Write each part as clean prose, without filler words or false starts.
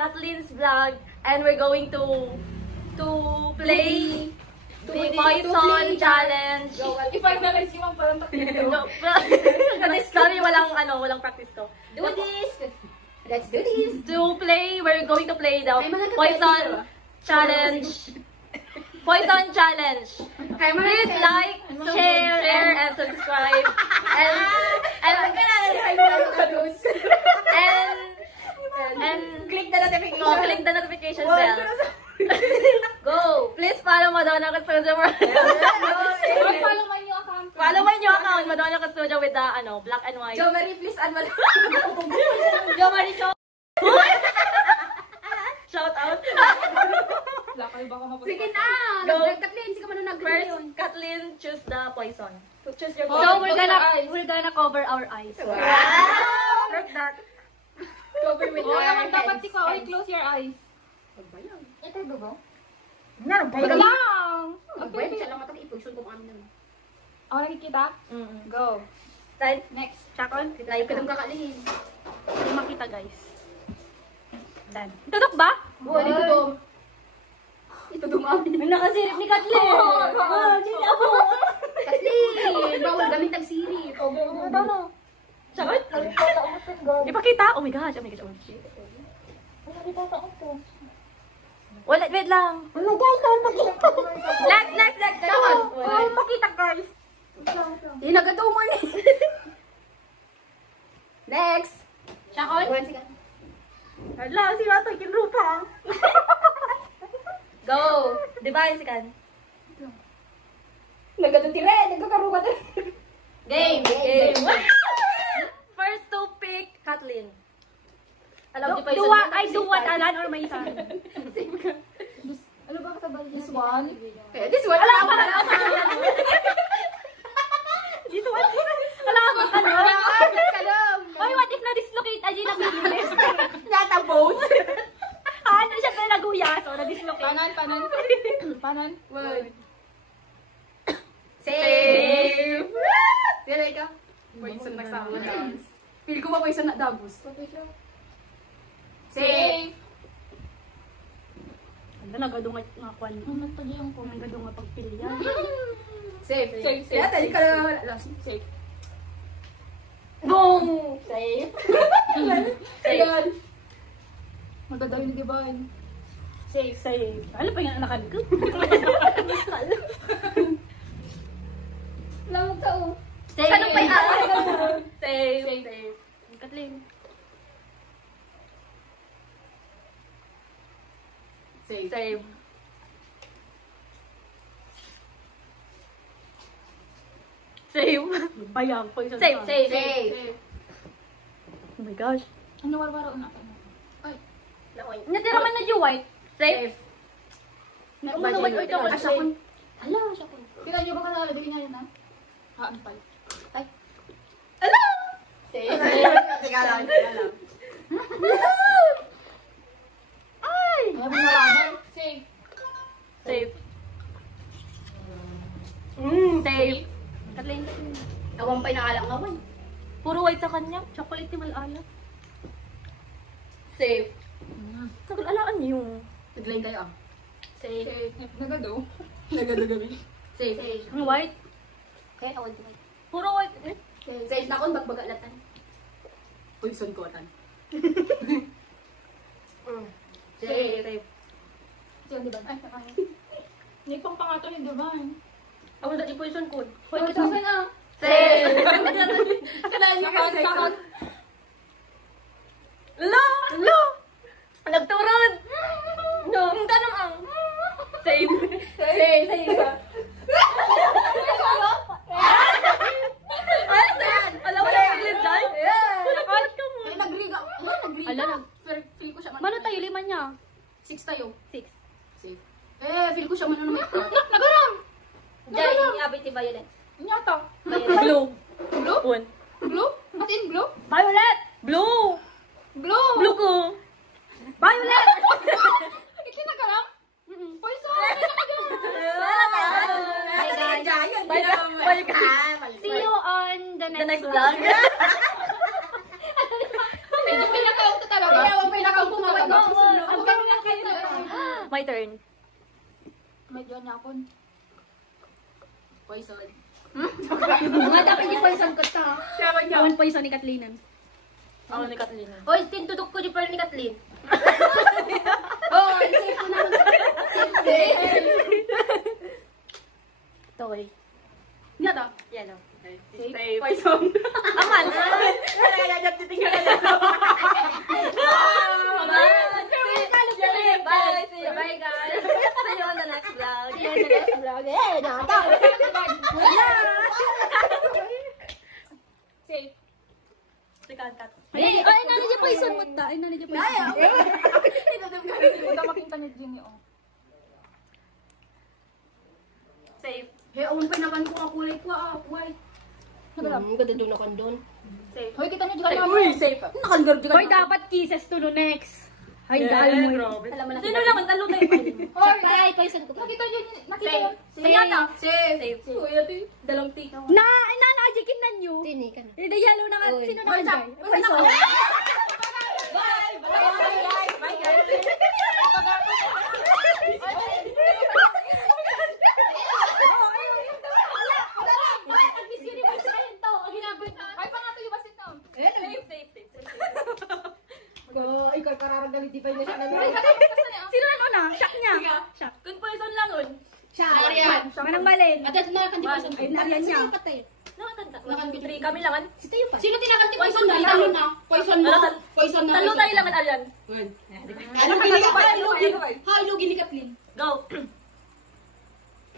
Kathleen's vlog, and we're going to play the Poison Challenge. If I realize yung parang Sorry, walang practice to. Do this! Let's do this! We're going to play the Poison Challenge. Poison Challenge. Please like, share, and subscribe. And click the notification bell. Go! Please follow Madonna Custodio. Follow my new account, Madonna Custodio, with the black and white. Jo Marie, please unfollow. Jo Marie Show. Shout out. Sige na! Go. Kathleen, sige man nag First, Kathleen, choose the poison. Choose your Oh, poison. so we're gonna cover our eyes. Wow! Like that. Cover with Oh, our naman dapat hands. ikaw ay close your eyes. Ito ba? Wala lang! Okay, siya lang matang ipagsun ko kami naman. Ako nakikita? Go. Time. Next. Chakon. Like ka lang kakalihin. Hindi makita, guys. Done. Tutok ba? Buwan, ito dum. Ito dumam. May nakasirip ni Kathleen. Sino ako? Kathleen! Bawal gamit ang sirip. Ano? Chakon? Ipakita? Oh my gosh. Oh my gosh. Oh my shit. Wala, wait lang. Ano guys, saan makita? Next. Chakon. Makita, guys. Yung nagatuman eh. Next! Chakon? Buwan, sige. Hala, si Wato, kinrupa. Go! Diba yung sikan? Nagkatutire, nagkakarupa din. Game! First to pick, Kathleen. Alam, Do what, Alan, or may isa? Ano ba kasabal this one? Kaya this one, Alam, This one? Alam, Oy, what if na-dislocate? Aji na bilis. natabot. Ano siya pa naguya? So, na-dislocate. Panan. Word. Save! Sino ikaw? Poison nagsama na. Feel ko ba poison na dabos? Save! Ano, nagadungat nga kwan. Matagyan ko. Nagadungat pagpilihan. Save. Save. Kaya tayo ka lang. Safe. Boom! Save. Ayan. Magdadaw yung divine. Save. Ano pa yung anakan ko? Lamog ka oh. Save. Ano pa yung Save. Save. Kathleen. Save. Save. Bayang. Save. Save. Oh my gosh. Ano warwaro na? Natira man na yung white. Save. Ano white or chocolate? Asya ko. Ala, siya ko. Kita niyo ba kasala? Dagin niya yun ha? Haan pa. Ala! Save. Teka lang. Ay! Safe. Save. Save. Kathleen. Awang pa'y nakalangawan. Puro white sa kanya. Chocolate yung malala. Save. Nagalalaan niyo. Taglayin kayo ah. Save. Nagado. Nagado gabi. Save. Ang white. Kaya awan ko. Puro white. Eh? Save na kon bagbagalatan. Poison ko atan. Save. Siya diba? Ay, nakaya. Hindi pang pangato ni divine. Ako na i-position ko. Hoy, kita ka na. Save. Kakad. Lo! Nagturod! No, ang tanong ang. Save. Save. Alam mo na yung pilit dyan? Nakalit ka mo. Nagriga. Ala, Feel ko siya man. Mano tayo? 5 niya? 6 tayo. 6. Save. Feel ko siya man naman. Nagaram! Diyan, iabit ni Violet. Nyata. Blue. Blue? One. Blue? As in blue? Violet! Blue! Blue! Blue ko! Violet! Ikli nagaram? Poison! Bye guys! See you on the next vlog. Hindi pinakaw to talaga. Kaya wag pinakaw kumaway. my turn. Medyo niya ako. Poison. Nga dapat yung poison ko to. Awan poison ni Katlinan. Ako ni Kathleen. Oy, tintutok ko di pa ni Kathleen. Oh, safe ko na. Toy. Nga to. Yellow. Safe. Poison. Aman. Kaya titingnan na lang. Bye. See you. Bye, guys. See you on the next vlog. See you on the next vlog. Eh, nakatawa. Safe. Second cut. Ay, nani di poison mo ta. Ay, nani di poison. Hindi ko na makita ni Ginny, oh. Safe. Hey, awan pa naman ko ang kulay ko. Why? Ganda doon ako doon. Safe. Hoy, kita niyo dyan. Uy, safe. Hoy, dapat kisses to the next. Ay, dahil mo. Sino naman? Talo tayo pa. Hoy, Ay, poison ko. nakita niyo, nakita Safe. niyo. Safe. Safe. Uy, ate. Dalawang tika. Naajikin na nyo. Sini ka na. Hindi, yellow na nga. Sino na nga? Poison. Bye. Bye, guys. Ay, pangato yung basit na. Safe. Ko, ikaw kararagali di pa niya siya na. Sino na una? Shock niya. Siya. Kung poison lang nun. Siya, Arian. Manang mali. Ate, nakakanti pa siya. Ay, nariyan niya. Patay. Nakakanta. 1, 2, 3. Kami lang. Si tayo pa. Sino tinakanti Poison na. Talo na. Poison na. Ano, Poison na. Talo tayo lang, Aryan. Ano gini ka pa? Ha, ilugi ni Kathleen. Go.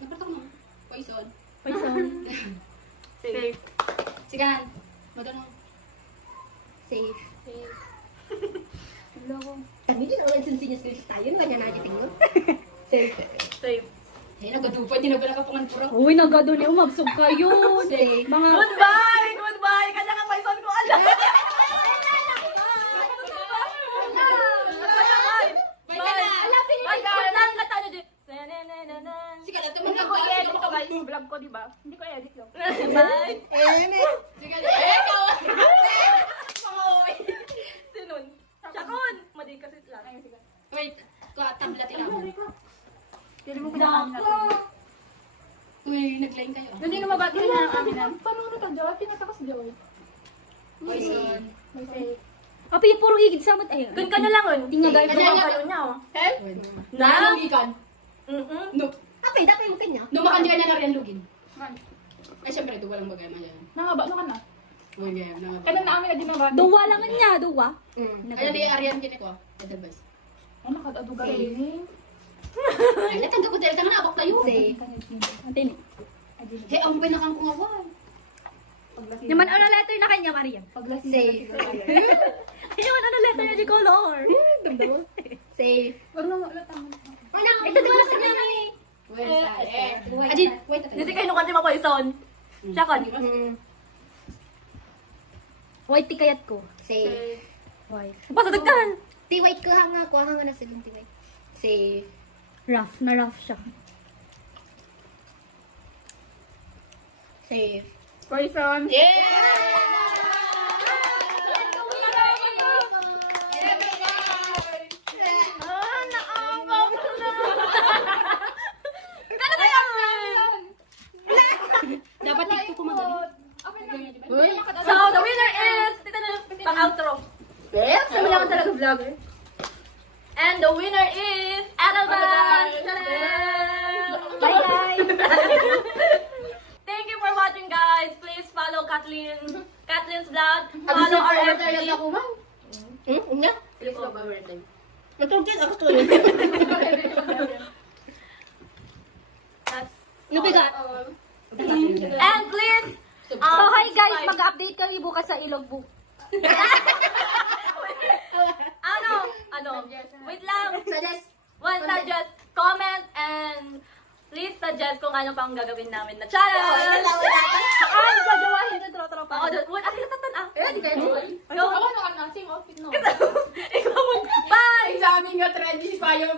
Napartak mo. Poison. Poison. Safe. Sigan. Madano. Safe. Kami din naman sinsinyas ko tayo. Kanya na tingin. Safe. Safe. Ay, nagadupa. Di na ba nakapungan pura? Uy, nagado ni umabsog kayo. Safe. Mga... Goodbye. Kanya nga poison ko. Alam. Sigan, ito Hindi mga ko i-edit to guys. Vlog ko, di ba? Hindi ko i-edit yun. Bye. Sigan, Sinun. Chakon. Madi kasi lang. wait. Tablet lang. Hindi mo pinakain natin. Uy, nag-line kayo. Hindi na mabati na ang amin na. Paano ano to? Joy? Pinatakas Joy. Poison. May safe. Api, puro igid samot. Ay, Kun ka na lang. Tingnan Gaya Kanya nga. kayo niya. Help? Na? Lugikan. Mm-mm. Apay, dapat yung kanya. Numakan di ka na rin lugin. Man. Ay, syempre, ito walang bagay mayan. Nangaba ka na. Uy, ganyan. Kailan na amin na di mabati? duwa lang niya, duwa. Ay, di Arian kini ko. Advice. Ano ka? Aduga rin. Ay, natanggap ko dahil ka na abak tayo. Antin. Hey, ang pinakang kong awan. Naman ano letter na kanya, Maria? Paglasing Safe. Naman ano letter na di color. Safe. Wag na ulit ang... Ito di wala kanya may. Ajit, wait. Hindi kayo nung kanti ma-poison. Chakon. White ti kayat ko. Safe. White. Pasadagtan. T-white ko hanga ko. Hanga na silang T-white. Safe. Rough, na rough siya. Safe. Poison. Yeah! Dapat ito kumagali. So, the winner is... Tita na, pang-outro. Yes, kami lang talaga vlogger. And the winner is... Adelbas! Bye guys! Thank you for watching, guys. Please follow Kathleen's vlog. Follow our FB. Nga? Please follow our FB. Natugin ako to. Nabiga. And please... So hi guys, mag-update kami bukas sa Ilog Book. Ano? Wait lang. Suggest. Suggest, comment, and please suggest kung ano pang gagawin namin na challenge. Ay, gagawahin na tropa. Oo, wait, ate, tatan ah. Eh, di kayo. Go. Ako na same outfit no. Ikaw mo. Bye! Sa aming nga trendy pa yung